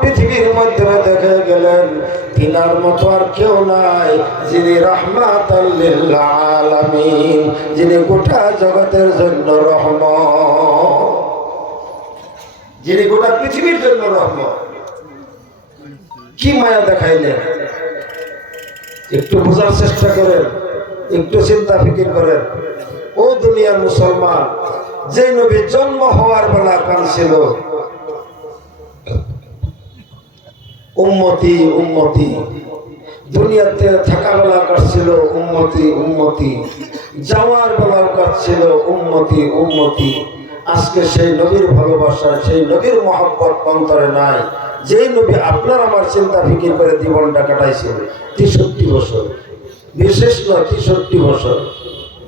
পৃথিবীর মধ্যে দেখে গেলেন তিনার মতো আর কেউ নাই, যিনি রাহমাতাল লিল আলামিন, যিনি গোটা জগতের জন্য রহমত, যিনি গোটা পৃথিবীর জন্য রহমত। কি মায়া দেখাইলেন, একটু বোঝার চেষ্টা করেন, একটু চিন্তা ফিকির করেন। ও দুনিয়ার মুসলমান, যে নবী জন্ম হওয়ার বেলা কাঁদছিল উম্মতি উম্মতি, দুনিয়াতে থাকা বেলা কাঁদছিল উম্মতি উম্মতি, যাওয়ার বেলা কাঁদছিল উম্মতি উম্মতি। আজকে সেই নবীর ভালোবাসা, সেই নবীর মহব্বত অন্তরে নাই। যেই নবী আপনার আমার চিন্তা ফিকির করে জীবনটা কাটাইছিল 63 বছর, বিশেষ নয় 63 বছর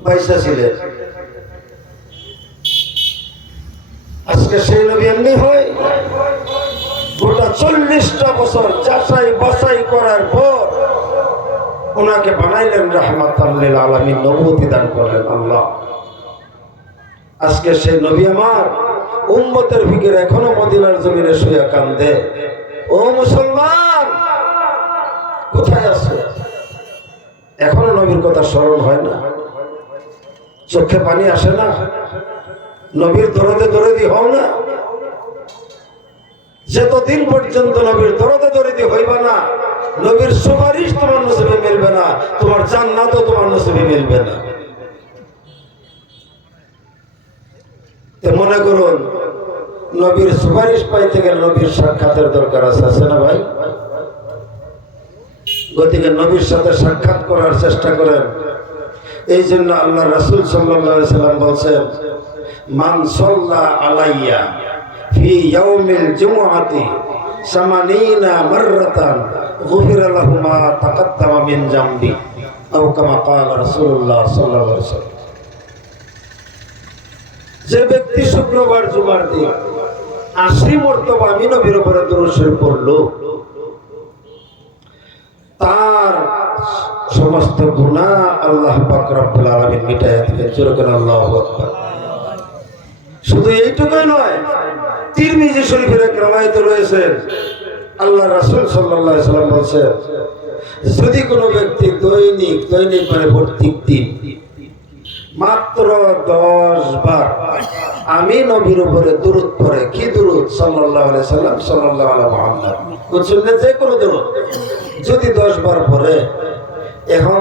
পয়সা ছিলেন। আজকে সেই নবী এমনি হয়? গোটা 40টা বছর যাচাই বাছাই করার পর ওনাকে বানাইলেন রাহমাতাল লিল আলামিন, নবুয়তি দান করলেন আল্লাহ। আজকে সেই নবী আমার উম্মতের ফিকির এখনো মদিনার জমিনে শুয়ে কান্দে। ও মুসলমান, কোথায় আছে? এখনো নবীর কথা স্মরণ হয় না? চোখে পানি আসে না? নবীর দরদে দরদি হও না? যতদিন পর্যন্ত নবীর দরদে দরদি হইবা না, নবীর সুপারিশ তোমার নসিবে মিলবে না, তোমার জান্নাতও তোমার নসিবে মিলবে না। মনে করুন, নবীর সুপারিশ পাইতে গেলে নবীর সাক্ষাতের দরকার আছে, আছে না ভাই? গতিকে নবীর সাথে সাক্ষাৎ করার চেষ্টা করেন। এই জন্য আল্লাহ রাসূল সাল্লাল্লাহু আলাইহি সাল্লাম বলছেন, মান সাল্লা আলাইয়া ফি ইয়াউমিল জুমআতি 80 মাররাতান গুফিরা লাহু মা তাকাদ্দামা মিন জামবি, আও কামা ক্বালা রাসূলুল্লাহ সাল্লাল্লাহু আলাইহি ওয়াসাল্লাম। যে ব্যক্তি শুক্রবার জুমার দিন 80 মর্তবা আমি নবীর উপরে দরুদ শরীফ পড়লো, তার সমস্ত গুনাহ আল্লাহ পাক রব্বুল আলামিন মিটাইয়া দিবেন। জোরে করে আল্লাহু আকবার। শুধু এইটুকুই নয়, তিরমিজি শরীফের এক রওয়ায়াত রয়েছে, আল্লাহ রাসূল সাল্লাল্লাহু আলাইহি ওয়াসাল্লাম বলেছেন, যদি কোনো ব্যক্তি দৈনিক মানে প্রত্যেক দিন মাত্র 10 বার আমি নবীর উপরে দরুদ পড়ে, কি দরুদ? সাল্লাল্লাহু আলাইহি সাল্লাম, সাল্লাল্লাহু আলা মুহাম্মদ, বুঝলেন? যে কোনো দরুদ যদি 10 বার পড়ে, এখন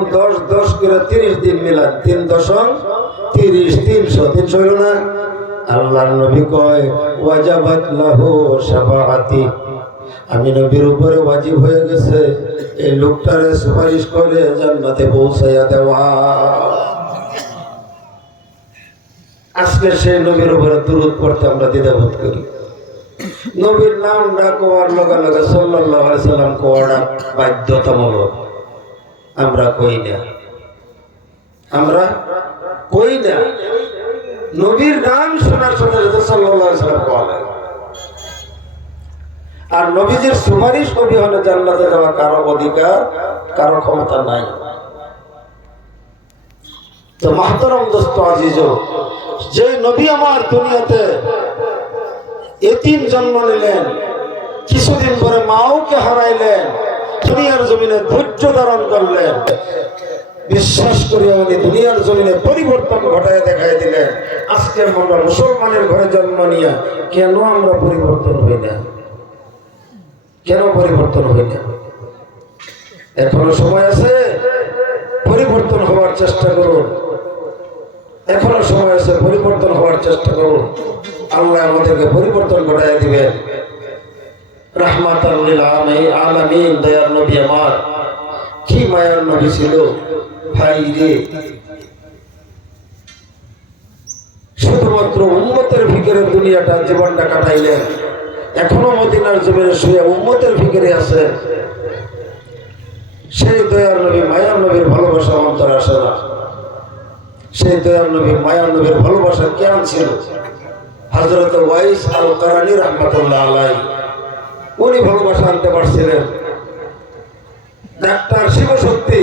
10 করে 30 দিন মিলান, 3 দশম 30, 300 হইল না? আল্লাহর নবী কয়, ওয়াজাবাত লাহু শাফাআতি, আমি নবীর উপরে ওয়াজিব হয়ে গেছে এই লোকটারে সুপারিশ করে জান্নাতে পৌঁছাইয়া দেওয়া। আজকে সেই নবীর উপরে দরুদ পড়তে আমরা দ্বিধাবোধ করি। নবীর নাম ডাকোয়ার লগে লগে সাল্লাল্লাহু আলাইহি সাল্লাম কোয়াটা বাধ্যতামূলক, আমরা কই না, আমরা কই না। নবীর নাম শোনার সাথে সাথে সাল্লাল্লাহু আলাইহি সাল্লাম কোয়া, আর নবীজির সুপারিশ অবিহনে জান্নাতে যাওয়া কারো অধিকার, কারো ক্ষমতা নাই। তো মাহতারাম দোস্ত আজিজ, যে নবী আমার দুনিয়াতে এতিম জন্ম নিলেন, কিছুদিন পরে মাওকে হারাইলেন, দুনিয়ার জমিনে ধৈর্য ধারণ করলেন, বিশ্বাস করি উনি দুনিয়ার জমিনে পরিবর্তন ঘটায় দেখাই দিলেন। আজকে আমরা মুসলমানের ঘরে জন্ম নিয়ে কেন আমরা পরিবর্তন হই না? কেন পরিবর্তন হই না? এখনো সময় আছে, পরিবর্তন হওয়ার চেষ্টা করুন। এখনো সময় আছে, পরিবর্তন হওয়ার চেষ্টা করুন। আল্লাহ আমাদেরকে পরিবর্তন ঘটায় দিবেন। রাহমাতাল লিল আলামিন, দয়ার নবী আমার, কি মায়ার নবী ছিল ভাই রে। শুধুমাত্র উম্মতের ফিকিরে দুনিয়াটা জীবনটা কাটাইলেন, এখনো মদিনার জমিনে শুয়ে উম্মতের ফিকিরে আছে। সেই দয়ার নবী মায়ার নবীর ভালোবাসা অন্তর আসে না। সেই দয়ার নবী মায়ার নবীর ভালোবাসা কেমন ছিল? হযরত ওয়াইস আল কারানী রাহমাতুল্লাহ আলাইহি, উনি ভালোবাসা আনতে পারছিলেন। ডাক্তার শিবশক্তি,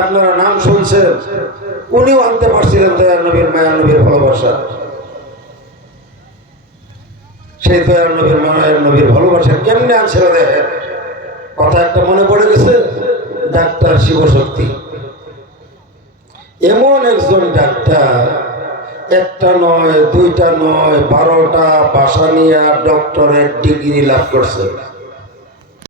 আপনারা নাম শুনছেন, উনিও আনতে পারছিলেন দয়ার নবীর মায়ার নবীর ভালোবাসা। সেই দয়ার নবীর মায়ের নবীর ভালোবাসা কেমনে আনছিল দেখেন। কথা একটা মনে পড়ে গেছে, ডাক্তার শিবশক্তি এমন একজন ডাক্তার, একটা নয় দুইটা নয় 12টা ভাষা নিয়ে ডক্টরেট ডিগ্রি লাভ করছে।